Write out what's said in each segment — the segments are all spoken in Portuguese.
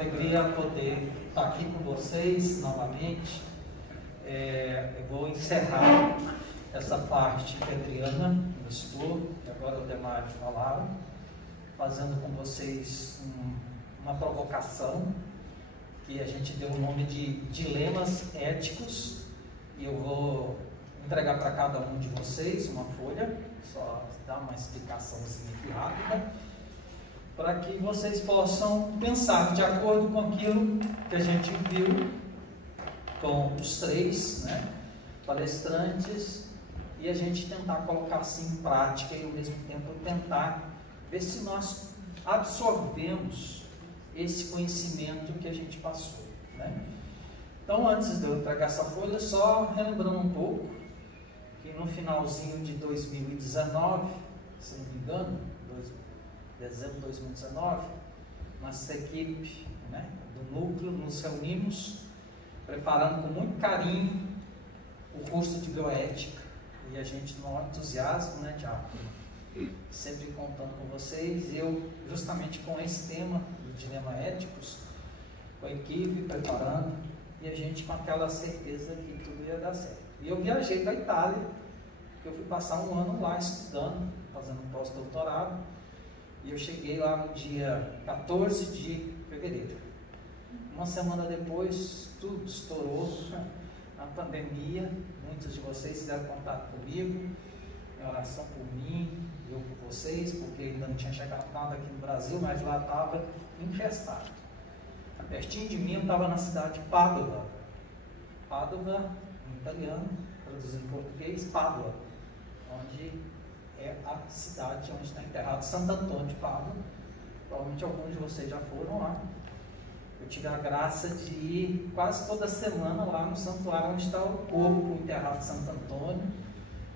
alegria poder estar aqui com vocês novamente. Eu vou encerrar essa parte que a Adriana me estudo, que agora o Demário falaram, fazendo com vocês uma provocação, que a gente deu o nome de dilemas éticos, e eu vou entregar para cada um de vocês uma folha, só dar uma explicaçãozinha aqui rápida, para que vocês possam pensar de acordo com aquilo que a gente viu com os três, palestrantes, e a gente tentar colocar assim em prática e ao mesmo tempo tentar ver se nós absorvemos esse conhecimento que a gente passou, Então, antes de eu entregar essa folha, só relembrando um pouco que no finalzinho de 2019, se não me engano, dezembro de 2019, nossa equipe do núcleo nos reunimos preparando com muito carinho o curso de bioética, e a gente no entusiasmo, Tiago, sempre contando com vocês, eu justamente com esse tema do dilema éticos, com a equipe preparando, e a gente com aquela certeza que tudo ia dar certo. E eu viajei para a Itália, porque eu fui passar um ano lá estudando, fazendo um pós-doutorado, e eu cheguei lá no dia 14 de fevereiro. Uma semana depois, tudo estourou, a pandemia. Muitos de vocês fizeram contato comigo, em oração por mim, eu por vocês, porque ainda não tinha chegado nada aqui no Brasil, mas lá estava infestado. Pertinho de mim, eu estava na cidade de Pádua. Pádua, em italiano, traduzindo em português, Pádua, onde é a cidade onde está enterrado Santo Antônio de Pádua. Provavelmente alguns de vocês já foram lá. Eu tive a graça de ir quase toda semana lá no santuário onde está o corpo enterrado de Santo Antônio.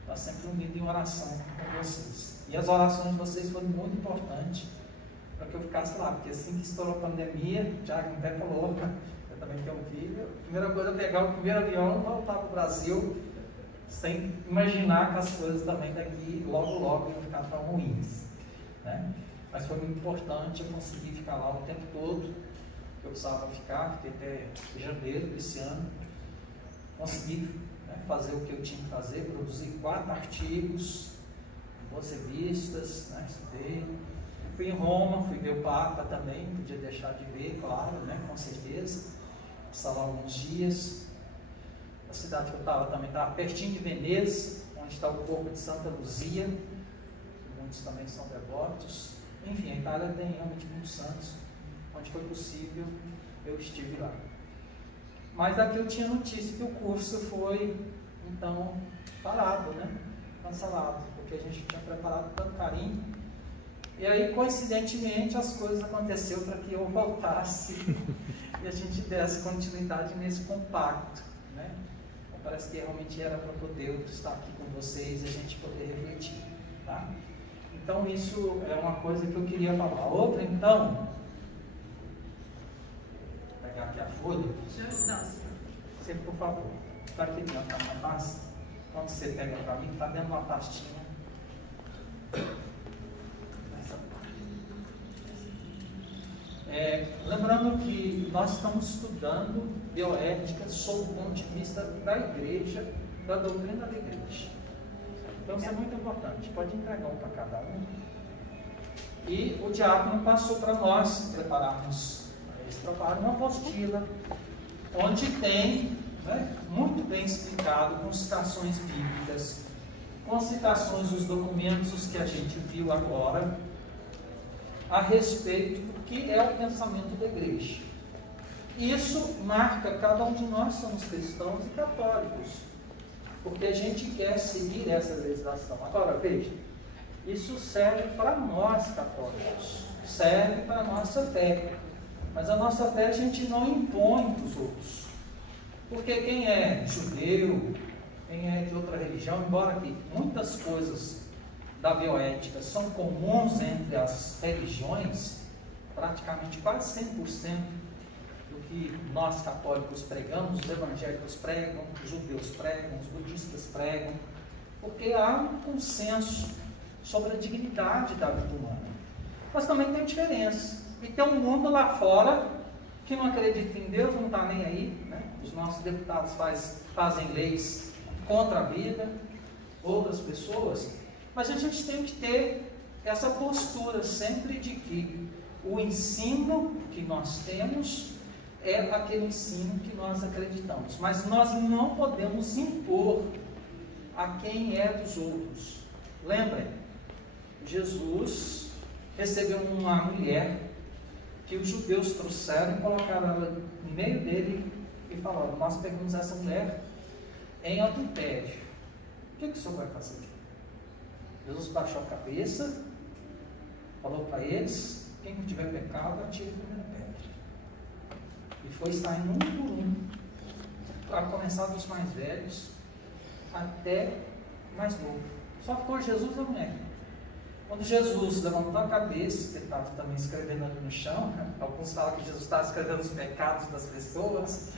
Está sempre unido em oração com vocês. E as orações de vocês foram muito importantes para que eu ficasse lá, porque assim que estourou a pandemia, o Thiago até falou, eu também tenho um filho, a primeira coisa é pegar o primeiro avião e voltar para o Brasil, sem imaginar que as coisas também daqui logo iam ficar tão ruins, Mas foi muito importante eu conseguir ficar lá o tempo todo, que eu precisava ficar, fiquei até janeiro desse ano, consegui fazer o que eu tinha que fazer, produzir 4 artigos, boas revistas, estudei. Fui em Roma, fui ver o Papa também, podia deixar de ver, claro, com certeza, passar lá alguns dias. A cidade que eu estava também estava pertinho de Veneza, onde está o corpo de Santa Luzia, muitos também são devotos. Enfim, a Itália tem realmente muitos santos, onde foi possível eu estive lá. Mas aqui eu tinha notícia que o curso foi, então, parado, cancelado, porque a gente tinha preparado com tanto carinho. E aí, coincidentemente, as coisas aconteceram para que eu voltasse e a gente desse continuidade nesse compacto, Então, parece que realmente era para poder eu estar aqui com vocês e a gente poder refletir, Então, isso é uma coisa que eu queria falar. Outra, então, vou pegar aqui a folha. Você, por favor, está aqui dentro da minha pasta. Quando você pega para mim, está dentro de uma pastinha. Lembrando que nós estamos estudando bioética sob o ponto de vista da igreja, da doutrina da igreja. Então isso é muito importante. Pode entregar um para cada um. E o diácono passou para nós prepararmos esse trabalho, uma apostila, onde tem muito bem explicado, com citações bíblicas, com citações dos documentos que a gente viu agora, a respeito do que é o pensamento da igreja. Isso marca cada um de nós, somos cristãos e católicos, porque a gente quer seguir essa legislação. Agora, veja, isso serve para nós católicos, serve para a nossa fé, mas a nossa fé a gente não impõe para os outros, porque quem é judeu, quem é de outra religião, embora que muitas coisas da bioética são comuns entre as religiões, praticamente quase 100% do que nós católicos pregamos, os evangélicos pregam, os judeus pregam, os budistas pregam, porque há um consenso sobre a dignidade da vida humana. Mas também tem diferença, e tem um mundo lá fora que não acredita em Deus não está nem aí, né? Os nossos deputados fazem leis contra a vida, outras pessoas, mas a gente tem que ter essa postura sempre de que o ensino que nós temos é aquele ensino que nós acreditamos, mas nós não podemos impor a quem é dos outros. Lembrem, Jesus recebeu uma mulher que os judeus trouxeram e colocaram ela no meio dele e falaram: nós pegamos essa mulher em adultério. O que o senhor vai fazer? Jesus baixou a cabeça, falou para eles: quem não tiver pecado, atire a primeira pedra. E foi saindo um por um, a começar dos mais velhos até mais novo. Só ficou Jesus e a mulher. Quando Jesus levantou a cabeça, ele estava também escrevendo ali no chão, né? Alguns falam que Jesus estava escrevendo os pecados das pessoas.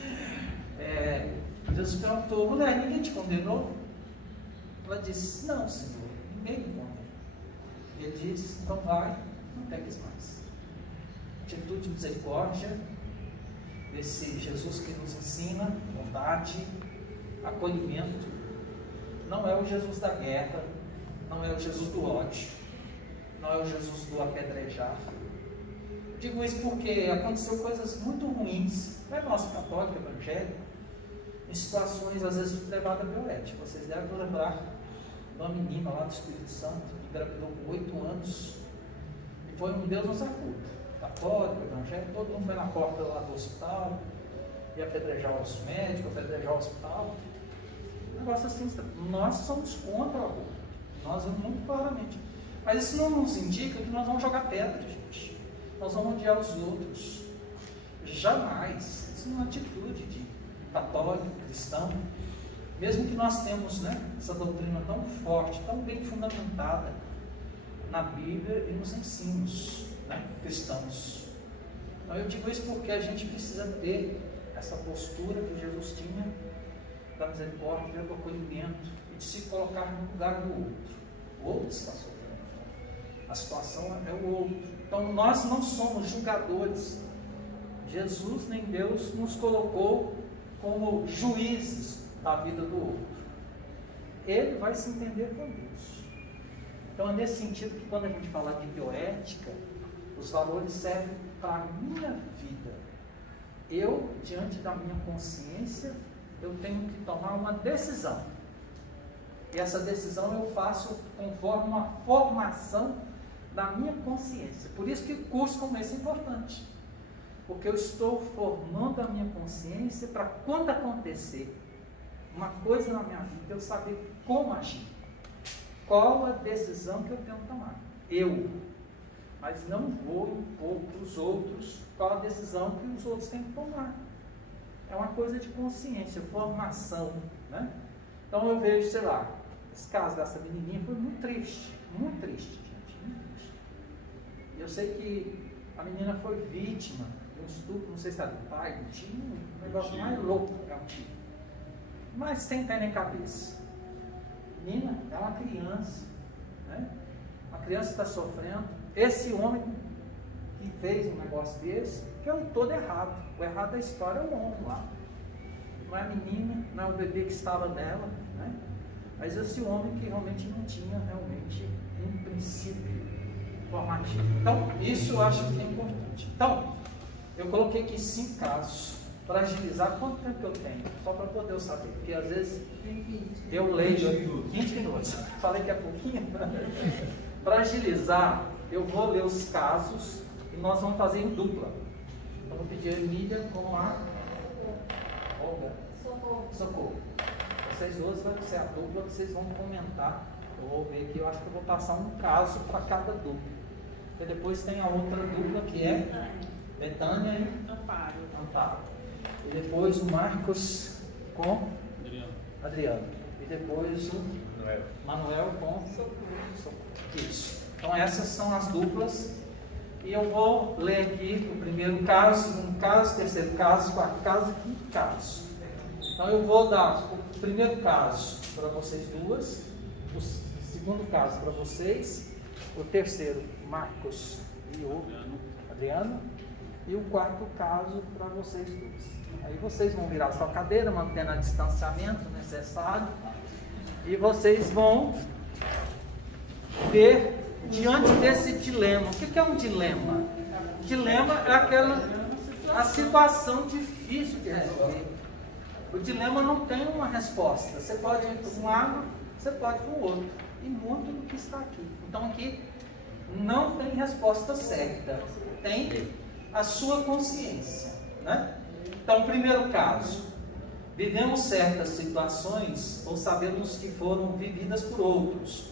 Jesus perguntou: mulher, ninguém te condenou? Ela disse: não, Senhor, ninguém me condenou. Ele disse: então vai, não peques mais. Atitude de misericórdia, desse Jesus que nos ensina bondade, acolhimento. Não é o Jesus da guerra, não é o Jesus do ódio, não é o Jesus do apedrejar. Digo isso porque aconteceu coisas muito ruins, não é nosso católico, evangélico, em situações às vezes de levada violenta. Vocês devem lembrar de uma menina lá do Espírito Santo, que engravidou com 8 anos, e foi um Deus nos acuda. Católico, evangélico, todo mundo vai na porta lá do hospital, e apedrejar os médicos, apedrejar o hospital. Um negócio assim, nós somos contra o aborto, nós vemos muito claramente. Mas isso não nos indica que nós vamos jogar pedra, gente. Nós vamos odiar os outros. Jamais. Isso não é uma atitude de católico, cristão. Mesmo que nós temos, né, essa doutrina tão forte, tão bem fundamentada na Bíblia e nos ensinos, né, cristãos. Então eu digo isso porque a gente precisa ter essa postura que Jesus tinha da misericórdia, do acolhimento e de se colocar no lugar do outro. O outro está sofrendo. A situação é o outro. Então nós não somos julgadores. Jesus nem Deus nos colocou como juízes da vida do outro. Ele vai se entender com Deus. Então é nesse sentido que quando a gente fala de bioética, os valores servem para a minha vida. Eu, diante da minha consciência, eu tenho que tomar uma decisão. E essa decisão eu faço conforme uma formação da minha consciência. Por isso que curso como esse é importante. Porque eu estou formando a minha consciência para quando acontecer uma coisa na minha vida, eu saber como agir. Qual a decisão que eu tenho que tomar? Eu. Mas não vou impor para os outros qual a decisão que os outros têm que tomar. É uma coisa de consciência, formação, né? Então eu vejo, sei lá, esse caso dessa menininha foi muito triste, gente, muito triste. Eu sei que a menina foi vítima de um estupro, não sei se era do pai, do tio, um negócio mais louco, é um tio. Mas sem pé nem cabeça. Menina, é uma criança, né? A criança está sofrendo. Esse homem que fez um negócio desse, que é o todo errado. O errado da história é o homem lá. Não é a menina, não é o bebê que estava nela, né? Mas esse homem que realmente não tinha realmente um princípio formativo. Então, isso eu acho que é importante. Então, eu coloquei aqui 5 casos para agilizar. Quanto tempo que eu tenho? Só para poder eu saber, porque às vezes eu leio 20 minutos. Falei que é pouquinho. Para agilizar, eu vou ler os casos e nós vamos fazer em dupla. Eu vou pedir a Emília com a Olga. Socorro. Vocês duas vão ser a dupla, vocês vão comentar. Eu vou ver aqui, eu acho que eu vou passar um caso para cada dupla. E depois tem a outra dupla que é Betânia e Amparo. E depois o Marcos com Adriano. E depois o Manuel com Socorro. Isso. Então essas são as duplas. E eu vou ler aqui o primeiro caso, segundo caso, terceiro caso, quarto caso e quinto caso. Então eu vou dar o primeiro caso para vocês duas, o segundo caso para vocês, o terceiro, Marcos e o Adriano, e o quarto caso para vocês dois. Aí vocês vão virar sua cadeira, mantendo o distanciamento necessário, e vocês vão ver diante desse dilema. O que é um dilema? Dilema é a situação difícil de resolver. O dilema não tem uma resposta. Você pode ir para um lado, você pode ir para o outro. E muito do que está aqui. Então aqui não tem resposta certa. Tem a sua consciência, né? Então, primeiro caso, vivemos certas situações ou sabemos que foram vividas por outros,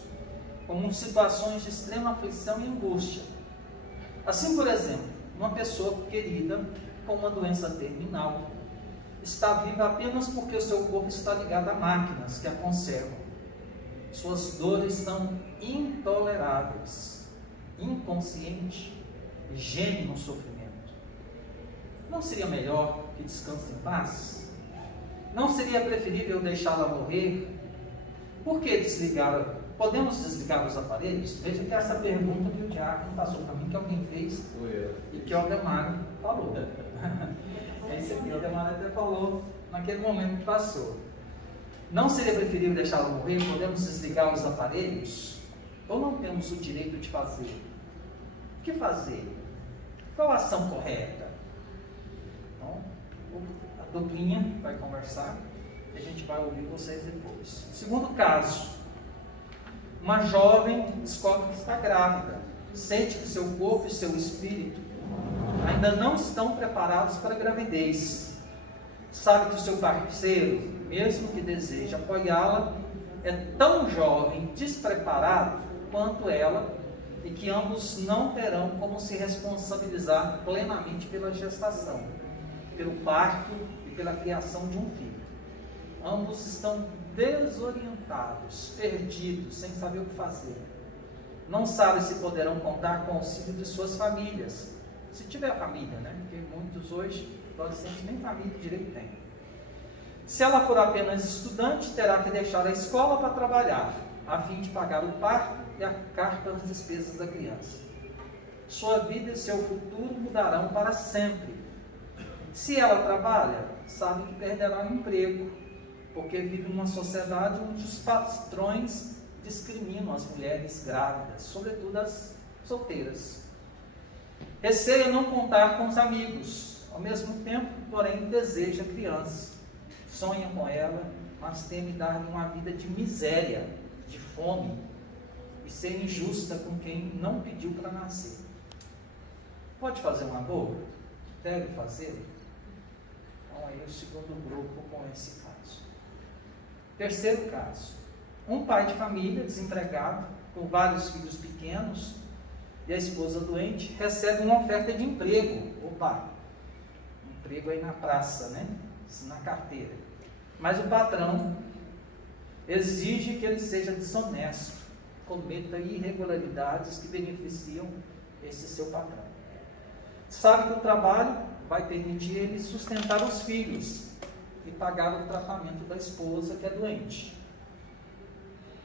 como situações de extrema aflição e angústia. Assim, por exemplo, uma pessoa querida com uma doença terminal está viva apenas porque o seu corpo está ligado a máquinas que a conservam. Suas dores são intoleráveis, inconsciente, geme no sofrimento. Não seria melhor que descanse em paz? Não seria preferível deixá-la morrer? Por que desligar? Podemos desligar os aparelhos? Veja que essa pergunta que o diácono passou para mim, que alguém fez e que o Aldemar falou. É isso aqui, o Aldemar até falou naquele momento que passou. Não seria preferível deixá-la morrer? Podemos desligar os aparelhos? Ou não temos o direito de fazer? O que fazer? Qual a ação correta? Então, a duplinha vai conversar e a gente vai ouvir vocês depois. Segundo caso, uma jovem descobre que está grávida, sente que seu corpo e seu espírito ainda não estão preparados para a gravidez. Sabe que o seu parceiro, mesmo que deseje apoiá-la, é tão jovem, despreparado quanto ela, e que ambos não terão como se responsabilizar plenamente pela gestação, pelo parto e pela criação de um filho. Ambos estão desorientados, perdidos, sem saber o que fazer. Não sabem se poderão contar com o auxílio de suas famílias, se tiver família, né? Porque muitos hoje, adolescentes, nem família direito tem. Se ela for apenas estudante, terá que deixar a escola para trabalhar, a fim de pagar o parto e arcar pelas despesas da criança. Sua vida e seu futuro mudarão para sempre. Se ela trabalha, sabe que perderá o emprego, porque vive numa sociedade onde os patrões discriminam as mulheres grávidas, sobretudo as solteiras. Receia não contar com os amigos, ao mesmo tempo, porém, deseja a criança. Sonha com ela, mas teme dar-lhe uma vida de miséria, de fome, e ser injusta com quem não pediu para nascer. Pode fazer um aborto? Deve fazer? Então aí o segundo grupo com esse caso. Terceiro caso. Um pai de família, desempregado, com vários filhos pequenos, e a esposa doente, recebe uma oferta de emprego. Opa! Emprego aí na praça, né? Na carteira. Mas o patrão exige que ele seja desonesto, cometa irregularidades que beneficiam esse seu patrão. Sabe que o trabalho vai permitir ele sustentar os filhos e pagar o tratamento da esposa que é doente.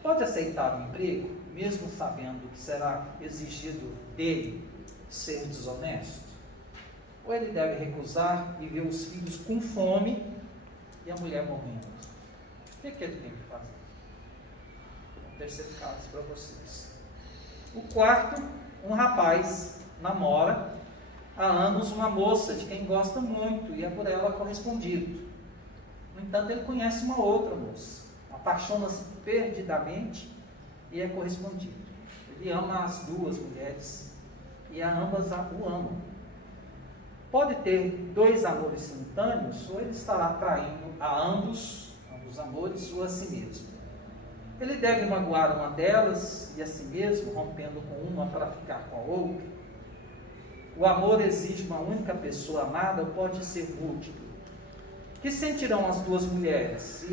Pode aceitar o emprego, mesmo sabendo que será exigido dele ser desonesto? Ou ele deve recusar e ver os filhos com fome e a mulher morrendo? O que ele tem que fazer? O terceiro caso para vocês. O quarto, um rapaz namora há anos uma moça de quem gosta muito e é por ela correspondido. No entanto, ele conhece uma outra moça, apaixona-se perdidamente e é correspondido. Ele ama as duas mulheres e a ambas o amam. Pode ter dois amores simultâneos, ou ele estará traindo a ambos amores, ou a si mesmo. Ele deve magoar uma delas e a si mesmo, rompendo com uma para ficar com a outra. O amor exige uma única pessoa amada ou pode ser múltiplo? Que sentirão as duas mulheres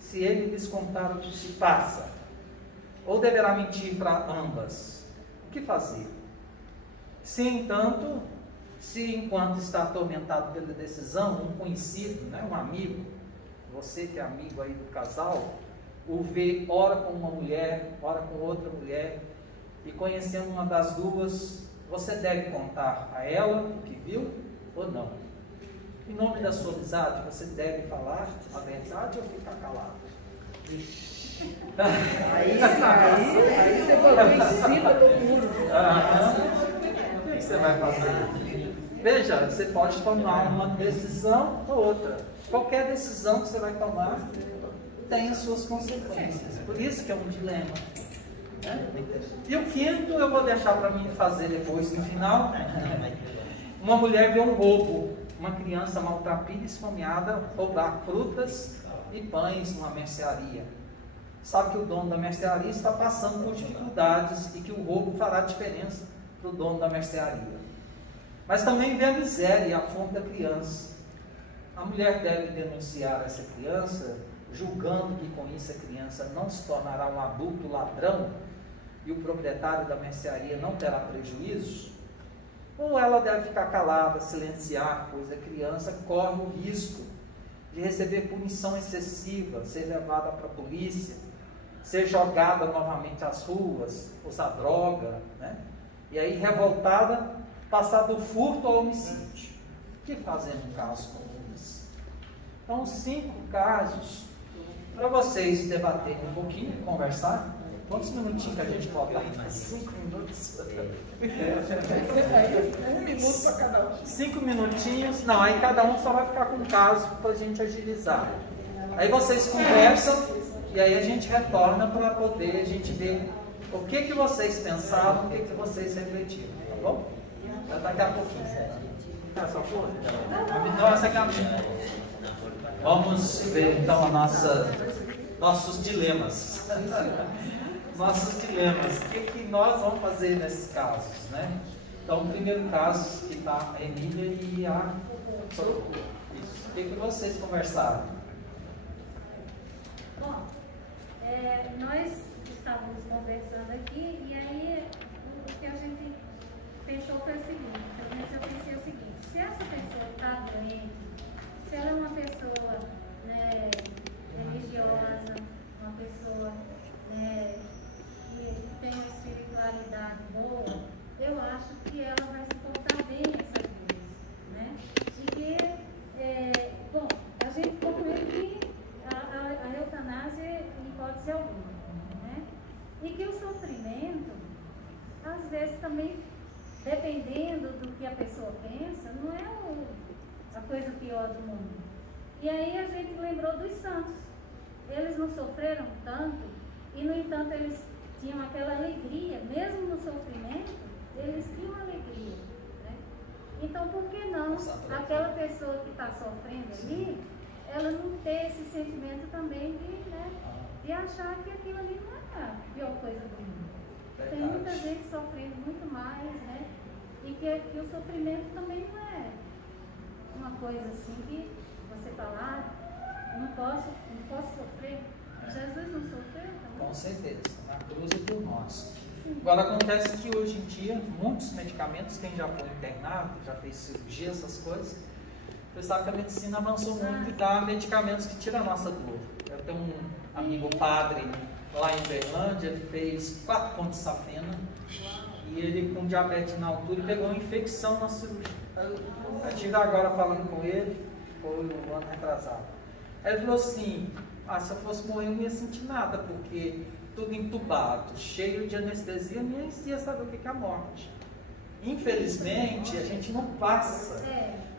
se ele lhes contar o que se passa? Ou deverá mentir para ambas? O que fazer? Se enquanto está atormentado pela decisão, um conhecido, né, um amigo, você que é amigo aí do casal, o vê ora com uma mulher, ora com outra mulher, e conhecendo uma das duas, você deve contar a ela o que viu ou não? Em nome da sua amizade, você deve falar a verdade ou ficar calado? Aí você botou em cima do muro. O que você vai fazer? Veja, você pode tomar uma decisão ou outra. Qualquer decisão que você vai tomar tem as suas consequências. Por isso que é um dilema. E o quinto eu vou deixar para mim fazer depois, no final. Uma mulher vê um roubo, uma criança maltrapilha e esfomeada roubar frutas e pães numa mercearia. Sabe que o dono da mercearia está passando por dificuldades e que o roubo fará diferença para o dono da mercearia. Mas também vê a miséria e a fome da criança. A mulher deve denunciar essa criança, julgando que com isso a criança não se tornará um adulto ladrão e o proprietário da mercearia não terá prejuízo? Ou ela deve ficar calada, silenciar, pois a criança corre o risco de receber punição excessiva, ser levada para a polícia, ser jogada novamente às ruas, usar droga, né? E aí revoltada, passar do furto ao homicídio. O que fazer num caso como esse? Então, 5 casos para vocês debaterem um pouquinho, conversar. Quantos minutinhos que a gente pode dar? 5 minutos? 1 minuto para cada um. 5 minutinhos. Não, aí cada um só vai ficar com um caso para a gente agilizar. Aí vocês conversam e aí a gente retorna para poder a gente ver o que vocês pensaram, o que vocês refletiram, tá bom? Então, daqui a pouquinho. Ah, só for? Então, essa aqui é a minha. Vamos ver então nossos dilemas. Nossos dilemas. O que nós vamos fazer nesses casos, né? Então, o primeiro caso que está a Emília e a Socorro. Isso. O que vocês conversaram? Bom, nós estávamos conversando aqui e aí o que a gente pensou foi o seguinte, pelo menos eu pensei o seguinte: se essa pessoa está doente, se ela é uma pessoa, né, religiosa, uma pessoa, né, que tem uma espiritualidade boa, eu acho que ela vai se portar bem essas vezes, né? E que, bom, a gente concluiu que a eutanásia em hipótese alguma, né? E que o sofrimento, às vezes também, dependendo do que a pessoa pensa, não é a coisa pior do mundo. E aí a gente lembrou dos santos. Eles não sofreram tanto e, no entanto, eles tinham aquela alegria, mesmo no sofrimento, eles tinham alegria, né? Então, por que não aquela pessoa que está sofrendo ali, ela não ter esse sentimento também de, né, de achar que aquilo ali não é a pior coisa do mundo? Tem muita gente sofrendo muito mais, né? E que o sofrimento também não é uma coisa assim que você fala, não posso sofrer. Jesus não sofreu também? Com certeza, na cruz e por nós. Agora, acontece que hoje em dia, muitos medicamentos, quem já foi internado, já fez cirurgia, essas coisas, você sabe que a medicina avançou muito e dá medicamentos que tiram a nossa dor. Eu tenho um amigo padre lá em Berlândia, ele fez 4 pontos de safena e ele, com diabetes na altura, pegou uma infecção na cirurgia. Eu estive agora falando com ele, foi um ano retrasado. Aí ele falou assim: se eu fosse morrer, eu não ia sentir nada, porque tudo entubado, cheio de anestesia, nem ia saber o que é a morte. Infelizmente, a gente não passa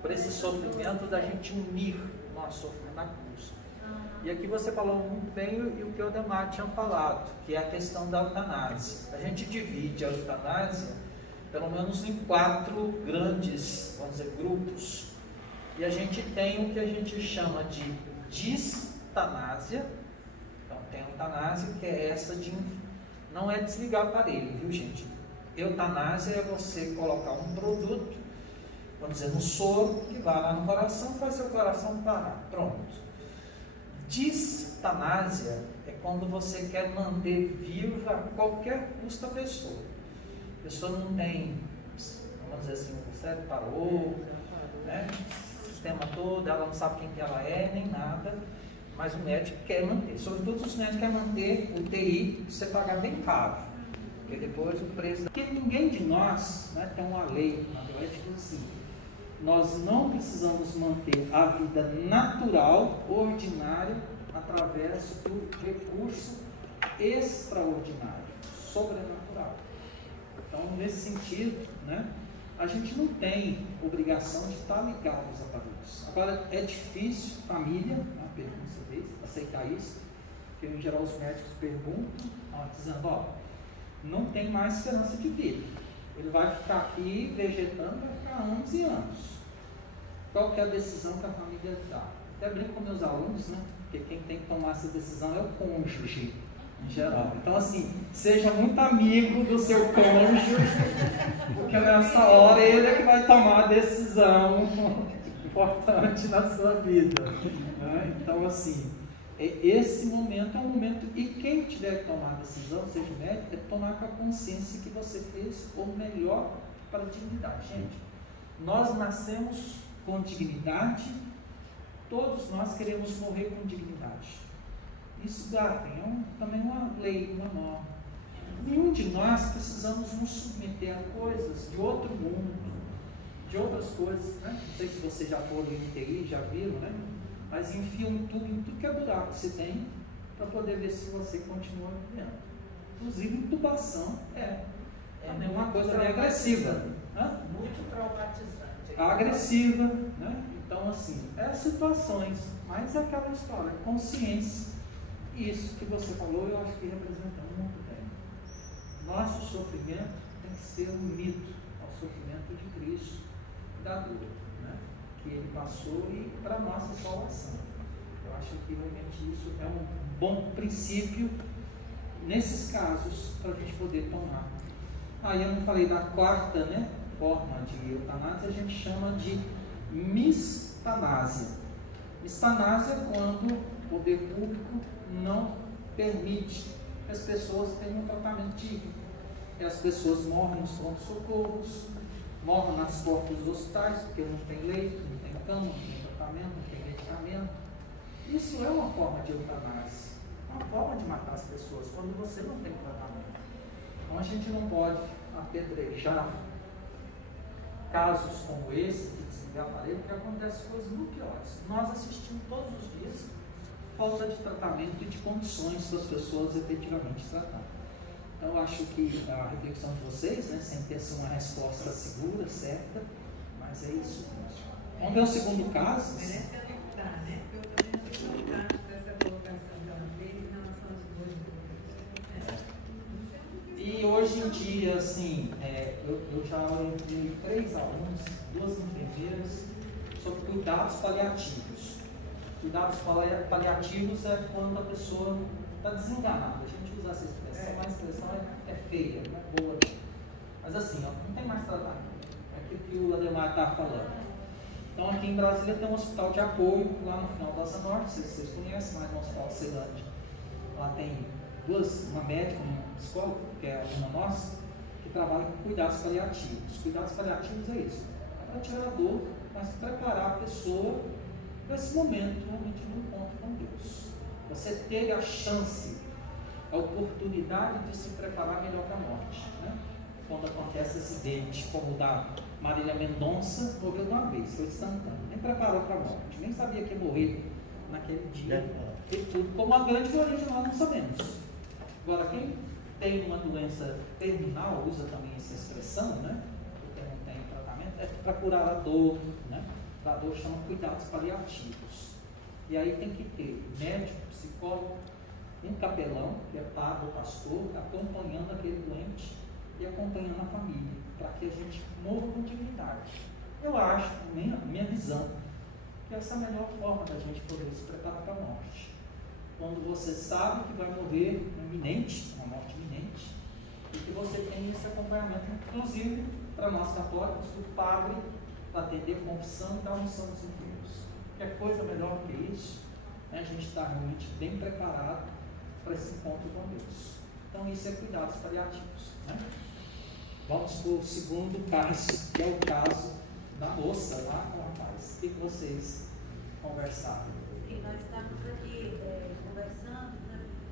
por esse sofrimento da gente unir o nosso sofrimento na cruz. E aqui você falou muito bem e o que o Ademar tinha falado, que é a questão da eutanásia. A gente divide a eutanásia pelo menos em 4 grandes, vamos dizer, grupos. E a gente tem o que a gente chama de distanásia. Então tem a eutanásia, que é essa de... não é desligar o aparelho, viu, gente? Eutanásia é você colocar um produto, vamos dizer, no soro, que vai lá no coração, faz seu coração parar. Pronto. Distanásia é quando você quer manter viva a qualquer custo a pessoa. A pessoa não tem, vamos dizer assim, o cérebro parou, né? O sistema todo, ela não sabe quem que ela é, nem nada, mas o médico quer manter. Sobretudo os médicos querem manter o TI, você pagar bem caro. Porque depois o preço... Porque ninguém de nós, né, tem uma lei na bioética assim, nós não precisamos manter a vida natural, ordinária, através do recurso extraordinário, sobrenatural. Então, nesse sentido, né, a gente não tem obrigação de estar ligado aos aparelhos. Agora, é difícil, família, uma pergunta vez, aceitar isso, porque em geral os médicos perguntam, dizendo, ó, não tem mais esperança de vida. Ele vai ficar aqui vegetando, vai ficar anos e anos. Qual que é a decisão que a família dá? Até brinco com meus alunos, né? Porque quem tem que tomar essa decisão é o cônjuge, em geral. Então, assim, seja muito amigo do seu cônjuge, porque nessa hora ele é que vai tomar a decisão importante na sua vida. Né? Então, assim, esse momento é um momento, e quem tiver que tomar a decisão, seja médico, é tomar com a consciência que você fez o melhor para a dignidade. Gente, nós nascemos com dignidade, todos nós queremos morrer com dignidade. Isso, guardem, também uma lei, uma norma. Nenhum de nós precisamos nos submeter a coisas de outro mundo, de outras coisas, né? Não sei se vocês já foram em UTI, já viram, né? Mas enfiam em tudo que é buraco que você tem, para poder ver se você continua vivendo. Inclusive, intubação é uma coisa meio agressiva. Né? Muito traumatizante. Agressiva, né? Então, assim, situações, mas é aquela história, consciência. Isso que você falou, eu acho que representa muito bem. Nosso sofrimento tem que ser unido ao sofrimento de Cristo, da dor, né? Que Ele passou e para nossa salvação. Eu acho que realmente isso é um bom princípio nesses casos para a gente poder tomar. Aí eu não falei da quarta, né, forma de eutanásia, a gente chama de mistanásia. Mistanásia é quando o poder público não permite que as pessoas tenham um tratamento digno. E as pessoas morrem nos pronto-socorros, morrem nas portas dos hospitais, porque não tem leito, não tem cama, não tem tratamento, não tem medicamento. Isso é uma forma de eutanásia, uma forma de matar as pessoas, quando você não tem tratamento. Então a gente não pode apedrejar casos como esse, de desligar aparelho, porque acontecem coisas muito piores. Nós assistimos todos os dias falta de tratamento e de condições para as pessoas efetivamente tratar. Então, eu acho que a reflexão de vocês, né, sem ter uma resposta segura, certa, mas é isso mesmo. Vamos ver o segundo caso. Merece anexar, né? Porque eu também acho importante essa colocação que ela fez em relação às duas coisas. E hoje em dia, assim, eu já orientei 3 alunos, 2 enfermeiras, sobre cuidados paliativos. Cuidados paliativos é quando a pessoa está desenganada. A gente usa essa expressão, mas a expressão é feia, não é boa. Mas assim, não tem mais tratamento. É aquilo que o Ademar está falando. Então, aqui em Brasília tem um hospital de apoio, lá no final da Asa Norte, vocês conhecem, mais no Hospital de Ceilândia. Lá tem uma médica, uma psicóloga, que é uma nossa, que trabalha com cuidados paliativos. Cuidados paliativos é isso, é para tirar a dor, mas preparar a pessoa para esse momento realmente de um encontro com Deus. Você teve a chance, a oportunidade de se preparar melhor para a morte, né? Quando acontece acidente, como o da Marília Mendonça, morreu de uma vez, foi instantâneo, nem preparou para a morte, nem sabia que ia morrer naquele dia, e tudo, como a grande maioria de nós não sabemos. Agora, quem tem uma doença terminal, usa também essa expressão, né? Porque não tem tratamento, é para curar a dor, né? A dor chama cuidados paliativos. E aí tem que ter médico, psicólogo, um capelão, que é padre ou pastor, acompanhando aquele doente e acompanhando a família, para que a gente morra com dignidade. Eu acho, minha visão, que essa é a melhor forma da gente poder se preparar para a morte. Quando você sabe que vai morrer iminente, uma morte iminente, e que você tem esse acompanhamento, inclusive para nós católicos, do padre, para atender a confissão e dar unção dos enfermos. Qualquer coisa melhor do que isso, né? A gente está realmente bem preparado para esse encontro com Deus. Então, isso é cuidados paliativos, né? Vamos para o segundo caso, que é o caso da moça lá com o rapaz. O que vocês conversaram? E nós estávamos aqui conversando,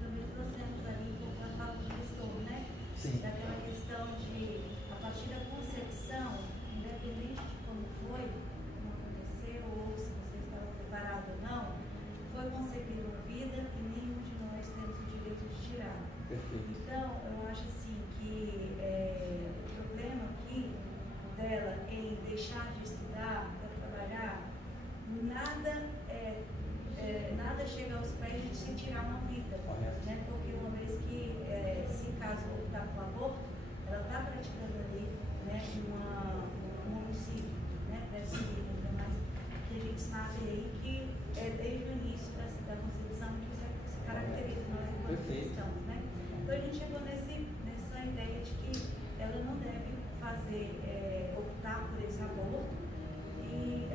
também trouxemos ali a fala do gestor, né? Sim. daquela questão de, a partir da concepção, independente de como foi, como aconteceu, ou se você estava preparado ou não, foi concebida uma vida que nenhum de nós temos o direito de tirar. Perfeito. Então, eu acho assim que o problema aqui dela em deixar de estudar para trabalhar, nada chega aos pés de se tirar uma vida, né? Porque uma vez que, se caso optar por aborto, ela está praticando ali, né, um homicídio, né, mas que a gente sabe aí que é desde o início da concepção que isso se caracteriza nós enquanto cristãos, né? Então a gente chegou nessa ideia de que ela não deve optar por esse aborto e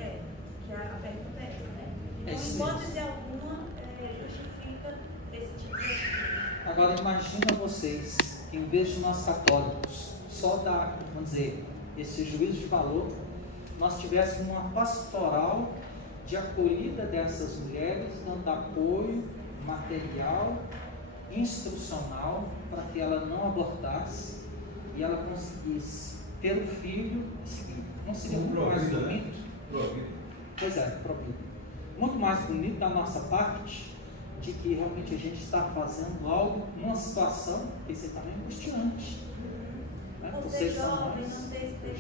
que a pergunta é essa, né? Então, em hipótese alguma, justifica esse tipo de atitude. Agora imagina vocês que em vez de nós católicos só dar, vamos dizer, esse juízo de valor, nós tivéssemos uma pastoral de acolhida dessas mulheres, dando apoio material, instrucional, para que ela não abortasse e ela conseguisse ter o filho seguinte. Não seria muito mais bonito? Pois é, provida. Muito mais bonito da nossa parte de que realmente a gente está fazendo algo numa situação que você está angustiante. Né? Vocês são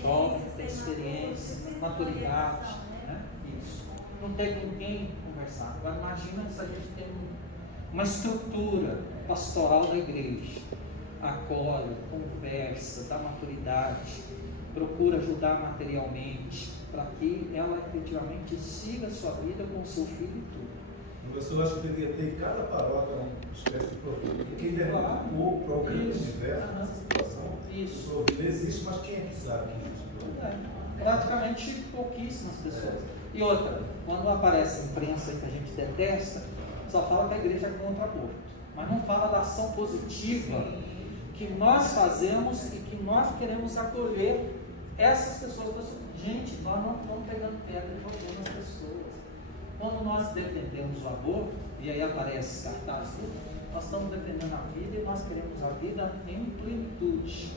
jovens, tem experiência, maturidade. Né? Isso. Não tem com quem conversar. Agora imagina se a gente tem uma estrutura pastoral da igreja. Acolhe, conversa, dá maturidade, procura ajudar materialmente, para que ela efetivamente siga a sua vida com o seu filho e tudo. Eu acho que deveria ter em cada paróquia uma espécie de professor. Quem der um pouco para alguém que estiver nessa situação, isso não existe, mas quem é que sabe que existe? Praticamente pouquíssimas pessoas. E outra, quando aparece a imprensa que a gente detesta, só fala que a igreja é contra o aborto, mas não fala da ação positiva que nós fazemos e que nós queremos acolher essas pessoas. Gente, nós não estamos pegando pedra de algumas pessoas. Quando nós defendemos o aborto, e aí aparece cartaz, nós estamos defendendo a vida e nós queremos a vida em plenitude.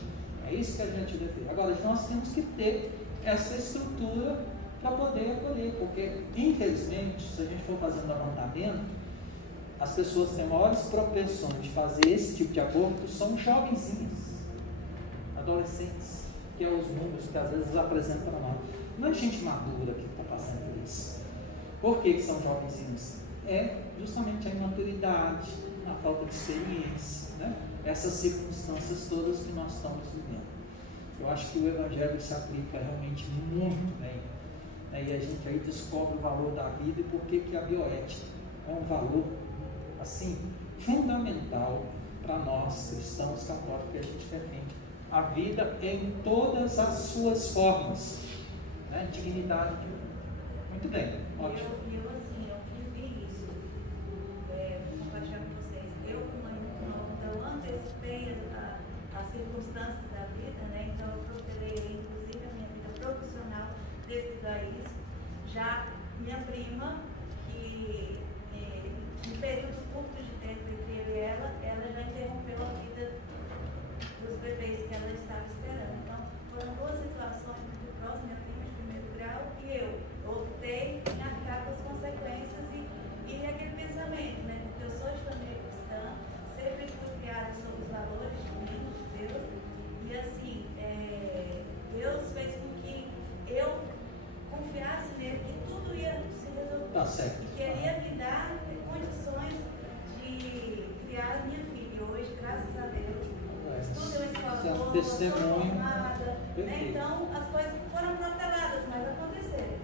É isso que a gente defende. Agora, nós temos que ter essa estrutura para poder acolher, porque, infelizmente, se a gente for fazendo levantamento, as pessoas que têm maiores propensões de fazer esse tipo de aborto são jovenzinhas, adolescentes, que é os números que às vezes apresentam para nós. Não é gente madura que está passando por isso. Por que são jovenzinhos? É justamente a imaturidade, a falta de experiência, né? Essas circunstâncias todas que nós estamos vivendo. Eu acho que o Evangelho se aplica realmente muito bem, né? E a gente aí descobre o valor da vida e por que a bioética é um valor assim fundamental para nós cristãos católicos, que a gente defende a vida em todas as suas formas, né? Dignidade de vida. Muito bem, ótimo. Eu vivi isso, compartilhar com vocês. Eu, como mãe muito nova, então antecipei as circunstâncias da vida, né? Então eu procurei, inclusive, a minha vida profissional devido a isso. Já minha prima, que em período curto de tempo entre eu e ela já interrompeu a vida dos bebês que ela estava esperando. Então, foram duas situações muito próximas, minha prima de primeiro grau e eu optei em arcar com as consequências e aquele pensamento, né? Porque eu sou de família cristã, sempre fui criada sobre os valores divinos de Deus, e assim, Deus fez com que eu confiasse nele que tudo ia se resolver. Tá certo. Queria me dar condições de criar a minha filha. Hoje, graças a Deus, estudo em uma escola boa, sou formada, né? Então as coisas foram proteladas, mas aconteceram.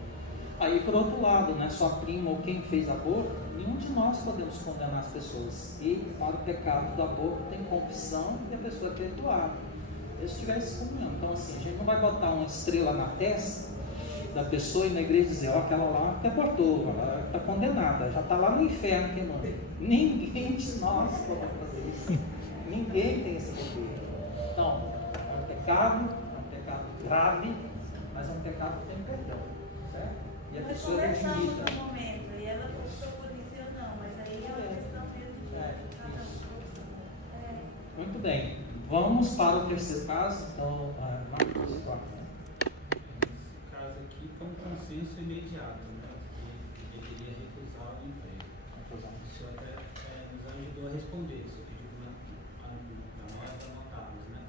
Aí, por outro lado, né, sua prima ou quem fez aborto, nenhum de nós podemos condenar as pessoas. E para o pecado do aborto tem confissão e a pessoa é perdoada. Se tivesse comunhão. Então, assim, a gente não vai botar uma estrela na testa da pessoa e na igreja dizer, ó, aquela lá que abortou, ela está condenada, já está lá no inferno queimando. Ninguém de nós pode fazer isso. Ninguém tem esse poder. Então, é um pecado grave, mas é um pecado que tem perdão, certo? E a Nós pessoa é conversamos redimida. no momento, e ela optou por isso ou não, mas aí é uma questão mesmo de cada um. Muito bem. Vamos para o terceiro caso. Então, Marcos, Nesse caso aqui foi um consenso imediato, né? Que deveria recusar o emprego. O senhor até nos ajudou a responder. O senhor pediu para nós anotarmos, né?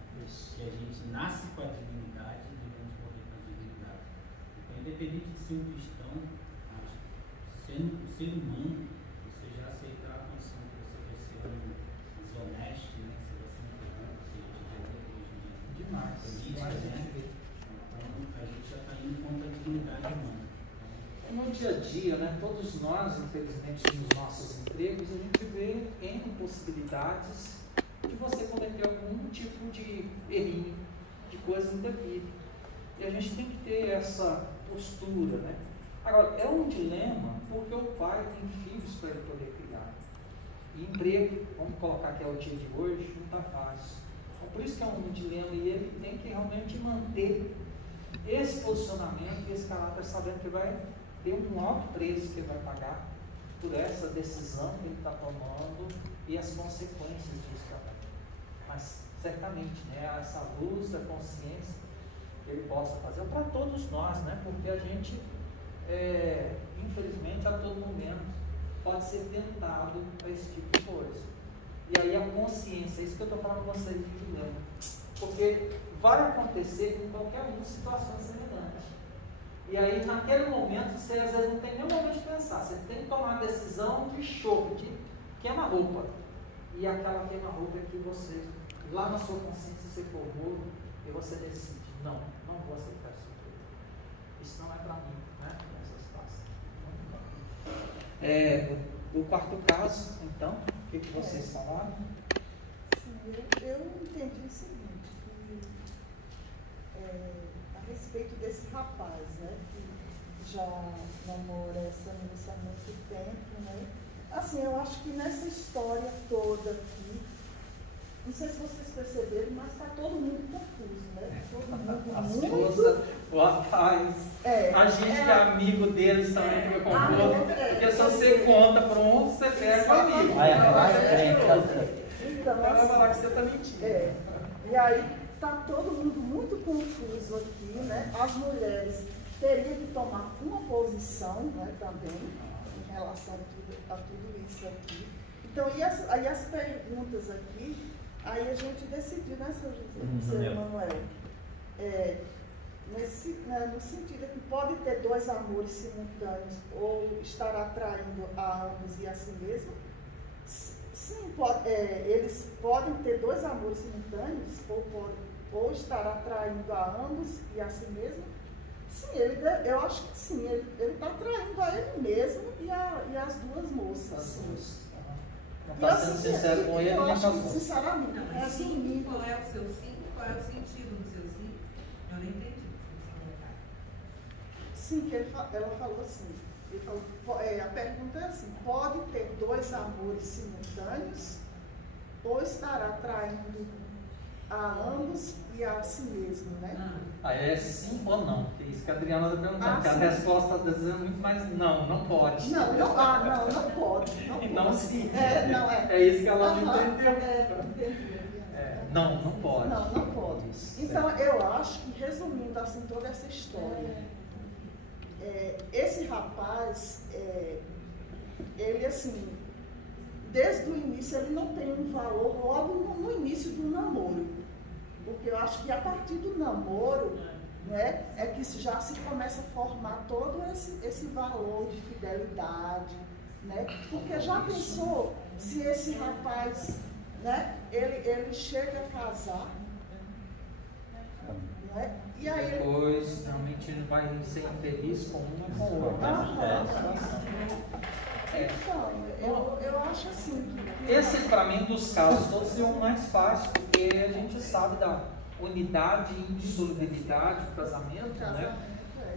Que a gente nasce com a dignidade e devemos morrer com a dignidade. Então, independente de ser um cristão, sendo um ser humano, você já aceitar a condição que você vai ser um desonesto, né? Você vai ser um corrupto, você já tiver demais. Então, a gente já está indo contra a dignidade humana. No dia a dia, né, todos nós, infelizmente, nos nossos empregos, a gente vê N possibilidades de você cometer algum tipo de errinho, de coisa indevida. E a gente tem que ter essa postura, né? Agora, é um dilema porque o pai tem filhos para ele poder criar. E emprego, vamos colocar que é o dia de hoje, não está fácil. Então, por isso que é um dilema e ele tem que realmente manter esse posicionamento, esse caráter, sabendo que vai ter um alto preço que ele vai pagar por essa decisão que ele está tomando e as consequências disso também. Mas, certamente, né, essa luz da consciência que ele possa fazer, para todos nós, né, porque a gente, infelizmente, a todo momento, pode ser tentado a esse tipo de coisa. E aí a consciência, é isso que eu estou falando com vocês de dilema. Porque vai acontecer com qualquer um situações semelhantes. E aí, naquele momento, você às vezes não tem nem o momento de pensar. Você tem que tomar a decisão de choque, de queima-roupa. E aquela queima-roupa é que você, lá na sua consciência, você formou e você decide: não vou aceitar isso tudo. Isso não é para mim, né? Nessa situação. O quarto caso, então, o que vocês falaram? Sim, eu entendi o seguinte, que a respeito desse rapaz, né, que já namora essa moça há muito tempo, né? Assim, eu acho que nessa história toda aqui, não sei se vocês perceberam, mas está todo mundo confuso, né? Todo mundo A muito... esposa, o rapaz, a gente que é amigo deles também fica confuso. Porque se você conta para um, você pega o amigo. Então, vai falar que você está mentindo. E aí está todo mundo muito confuso aqui, né? As mulheres teriam que tomar uma posição, né, também, em relação a tudo isso aqui. Então, aí as perguntas aqui, aí a gente decidiu, né, seu Emanuel? No sentido que pode ter dois amores simultâneos ou estar atraindo a ambos e a si mesmo. Sim, eles podem ter dois amores simultâneos ou estar atraindo a ambos e a si mesmo. Sim, eu acho que sim, ele está atraindo a ele mesmo e as duas moças. Não está sendo sincero com ele, nem com as moças. Sinceramente, não, mas sim, qual é o seu sim? Qual é o sentido do seu sim? Eu não entendi. Sim, que ela falou assim. Ele falou, a pergunta é assim: pode ter dois amores simultâneos ou estar atraindo a ambos e a si mesmo, né? É sim ou não? Que é isso que a Adriana está perguntando. Porque a resposta está dizendo muito mais não pode. Não pode. Então sim. É isso que ela não entendeu. Não pode. Não pode. Então, eu acho que, resumindo assim toda essa história, esse rapaz, ele assim, desde o início, ele não tem um valor logo no início do namoro. Porque eu acho que a partir do namoro, né, é que já se começa a formar todo esse valor de fidelidade, né? Porque já pensou se esse rapaz, né, ele chega a casar, né? E aí depois realmente ele vai ser infeliz com uma com outra. Então, eu acho assim que... Esse, para mim, dos casos todos é o mais fácil, porque a gente sabe da unidade e indissolubilidade do casamento, né?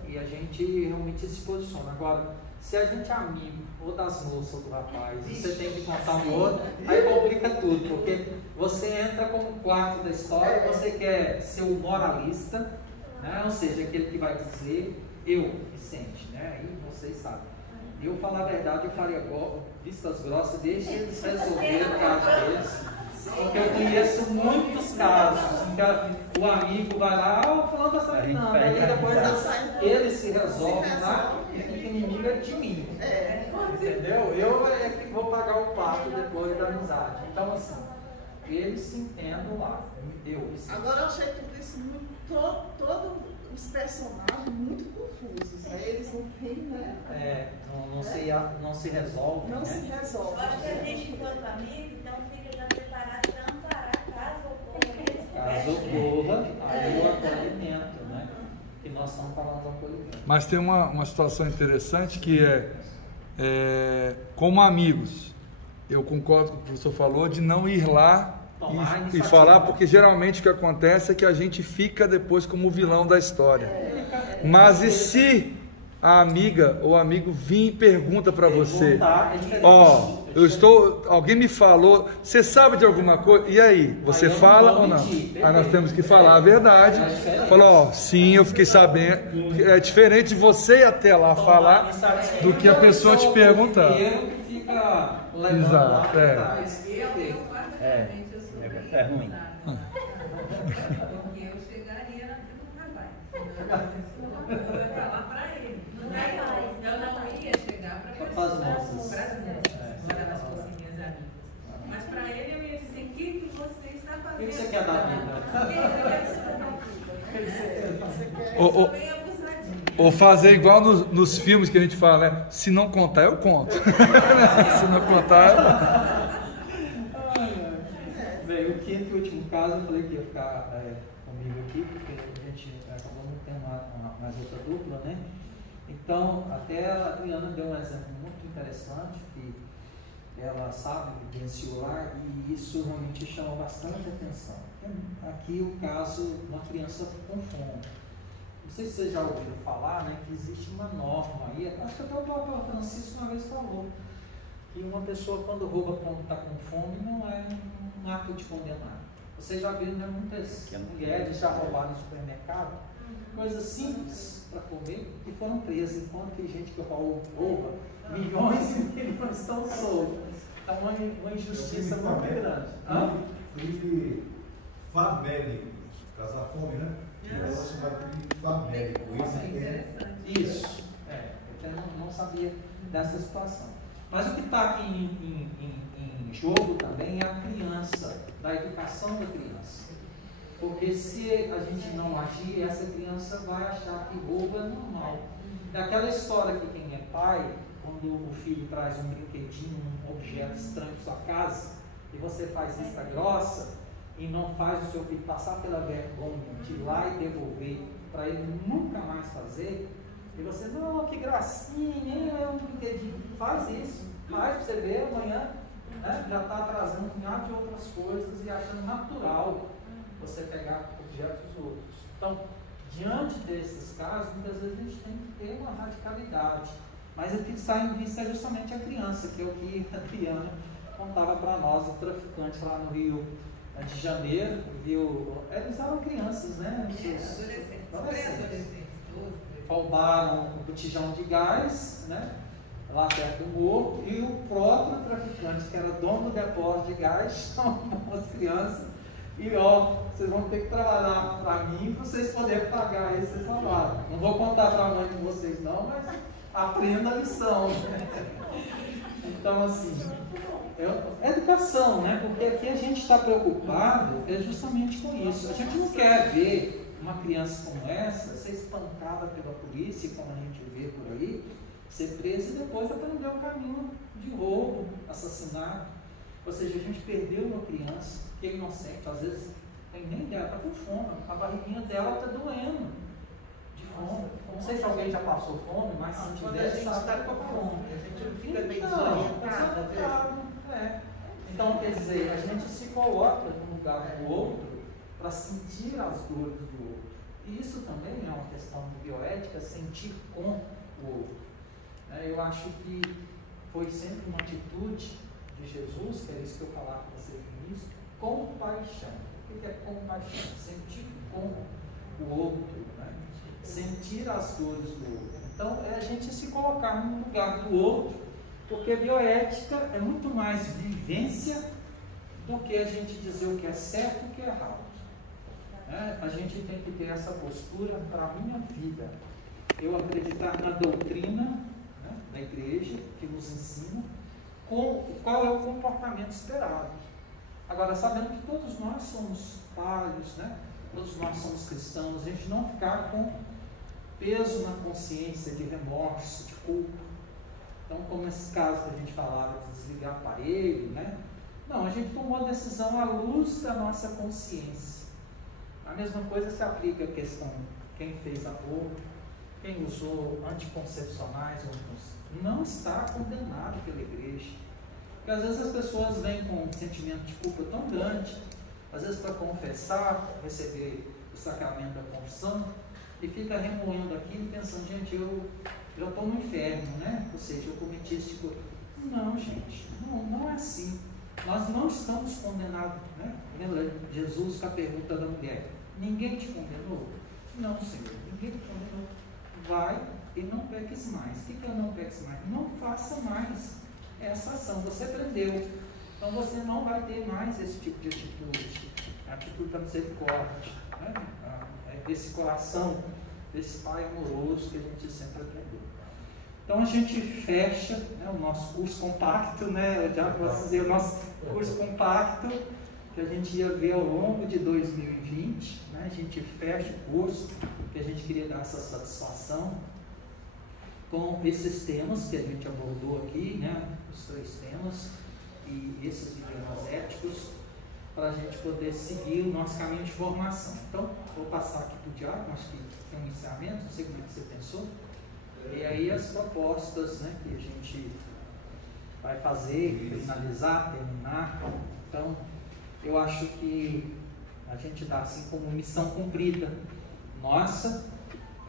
E a gente realmente se posiciona. Agora, se a gente é amigo ou das moças ou do rapaz, e você tem que contar um outro, aí complica tudo, porque você entra como quarto da história, você quer ser o moralista, né? Ou seja, aquele que vai dizer, eu, Vicente, né? Aí vocês sabem. Eu falar a verdade, eu faria vistas grossas, deixe eles resolverem o caso deles. Porque eu conheço muitos casos em que o amigo vai lá, o fulano está assassinato, aí depois ele se resolve lá e fica inimigo de mim. Entendeu? Eu é que vou pagar o pato depois da amizade. Então, assim, eles se entendem lá. Me deu isso. Agora eu achei tudo isso muito, todos os personagens muito confusos. Né? Eles não têm, né? Não se resolve. Não se resolve. Eu acho que a gente, enquanto amigo, então fica já preparado para amparar caso ocorra. Caso ocorra, aí o acolhimento, né? Que nós estamos falando do acolhimento. Mas tem uma situação interessante que como amigos, eu concordo com o que o professor falou, de não ir lá e falar, porque geralmente o que acontece é que a gente fica depois como o vilão da história. Mas e se a amiga ou amigo vir e pergunta para você, alguém me falou, você sabe de alguma coisa? E aí, você fala ou não? Aí nós temos que falar a verdade. Falar, sim, eu fiquei sabendo. É diferente de você ir até lá falar do que a pessoa te perguntar. Exato, É ruim. Porque eu chegaria no rapaz. Eu ia falar para ele. Eu não ia chegar para pessoas brasileiras, para elas fossem minhas amigas. Mas para ele eu ia dizer: o que você está fazendo? O que você quer da vida? Ou fazer igual nos filmes que a gente fala, né? Se não contar, eu conto. Se não contar, Bem, o quinto e último caso, eu falei que ia ficar comigo aqui, porque a gente acabou não tendo mais outra dupla, né? Então, até a Adriana deu um exemplo muito interessante, que ela sabe vivenciou lá, e isso realmente chama bastante atenção. Aqui o caso de uma criança com fome. Não sei se vocês já ouviram falar, né, que existe uma norma aí, acho que até o Papa Francisco uma vez falou, que uma pessoa quando rouba quando está com fome não é um ato de condenar. Vocês já viram, né, muitas mulheres já roubaram no supermercado, coisas simples para comer, que foram presas, enquanto que gente que rouba milhões e milhões estão soltos. Então uma injustiça muito grande. Felipe famélico, casar fome, né? Ela chamava de famélico. Isso. Eu não sabia dessa situação. Mas o que está aqui em jogo também é a criança, da educação da criança. Porque se a gente não agir, essa criança vai achar que roubo é normal. É aquela história que quem é pai, quando o filho traz um brinquedinho, um objeto estranho para sua casa, e você faz vista grossa, e não faz o seu filho passar pela vergonha de ir lá e devolver, para ele nunca mais fazer, e você, não, que gracinha, é um brinquedinho, faz isso, faz para você ver amanhã, né, já está trazendo um milhar de outras coisas e achando natural você pegar objetos dos outros. Então, diante desses casos, muitas vezes a gente tem que ter uma radicalidade, mas o que está em vista é justamente a criança, que é o que a Adriana contava para nós, o traficante lá no Rio de Janeiro, viu? Eles eram crianças, né? Adolescentes. Roubaram um botijão de gás, né? Lá perto do morro, e o próprio traficante, que era dono do depósito de gás, chamou as crianças e vocês vão ter que trabalhar para mim para vocês poderem pagar esse salário. Não vou contar para a mãe de vocês não, mas aprenda a lição. Então, assim, é educação, né? Porque aqui a gente está preocupado justamente com isso. A gente não quer ver uma criança como essa ser espancada pela polícia, como a gente vê por aí, ser presa e depois aprender o caminho de roubo, assassinato. Ou seja, a gente perdeu uma criança que é inocente, às vezes tem nem ideia, está com fome, a barriguinha dela está doendo de fome. Não sei se alguém já passou fome, mas se tiver, sabe que está com fome. A gente não fica bem desorientado. Então, quer dizer, a gente se coloca no lugar do outro para sentir as dores do outro. E isso também é uma questão de bioética, sentir com o outro. Eu acho que foi sempre uma atitude de Jesus, que é isso que eu falava com vocês no início, compaixão. O que é compaixão? Sentir com o outro, né? Sentir as dores do outro. Então, é a gente se colocar no lugar do outro, porque bioética é muito mais vivência do que a gente dizer o que é certo e o que é errado. A gente tem que ter essa postura para a minha vida. Eu acreditar na doutrina, né, da igreja, que nos ensina qual é o comportamento esperado. Agora, sabendo que todos nós somos falhos, né? Todos nós somos cristãos, a gente não ficar com peso na consciência de remorso, de culpa. Então, como nesse caso que a gente falava de desligar o aparelho, né? Não, a gente tomou a decisão à luz da nossa consciência. A mesma coisa se aplica à questão quem fez aborto, quem usou anticoncepcionais, não está condenado pela igreja. Porque às vezes as pessoas vêm com um sentimento de culpa tão grande, às vezes para confessar, receber o sacramento da confissão, e fica remoendo aquilo, pensando, gente, eu estou no inferno, né? Ou seja, eu cometi esse tipo. Não, gente, não é assim. Nós não estamos condenados, né? Lembra Jesus com a pergunta da mulher: ninguém te condenou? Não, Senhor, ninguém te condenou. Vai e não peques mais. O que é não peques mais? Não faça mais essa ação. Você aprendeu. Então você não vai ter mais esse tipo de atitude. A atitude da misericórdia, né? Desse coração, desse Pai amoroso que a gente sempre aprendeu. Então a gente fecha, né, o nosso curso compacto, né? Eu já posso dizer, o nosso curso compacto que a gente ia ver ao longo de 2020, né? A gente fecha o curso, que a gente queria dar essa satisfação com esses temas que a gente abordou aqui, né? Os 3 temas e esses dilemas éticos, para a gente poder seguir o nosso caminho de formação. Então, vou passar aqui para o Diácono, acho que tem um encerramento, não sei como é que você pensou. E aí as propostas, né, que a gente vai fazer, finalizar, terminar. Então, eu acho que a gente dá assim como missão cumprida nossa.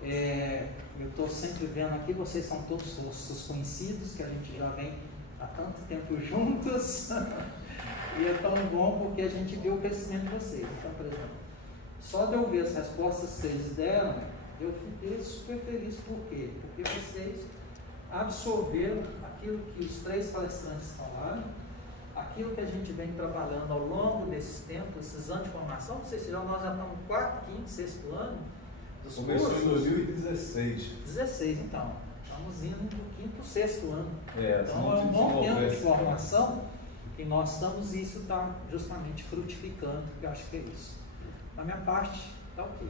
Eu estou sempre vendo aqui, vocês são todos rostos conhecidos, que a gente já vem há tanto tempo juntos. E é tão bom porque a gente viu o crescimento de vocês. Então, por exemplo, só de eu ver as respostas que vocês deram, eu fiquei super feliz. Por quê? Porque vocês absorveram aquilo que os 3 palestrantes falaram, aquilo que a gente vem trabalhando ao longo desse tempo, esses anos de formação. Não sei se nós já estamos no 4º, 5º, 6º ano dos Começou cursos. Em 2016. 16, então. Estamos indo do 5º, 6º ano. Então é um bom tempo de formação. E nós estamos, e isso está justamente frutificando, que eu acho que é isso. Da minha parte, está ok.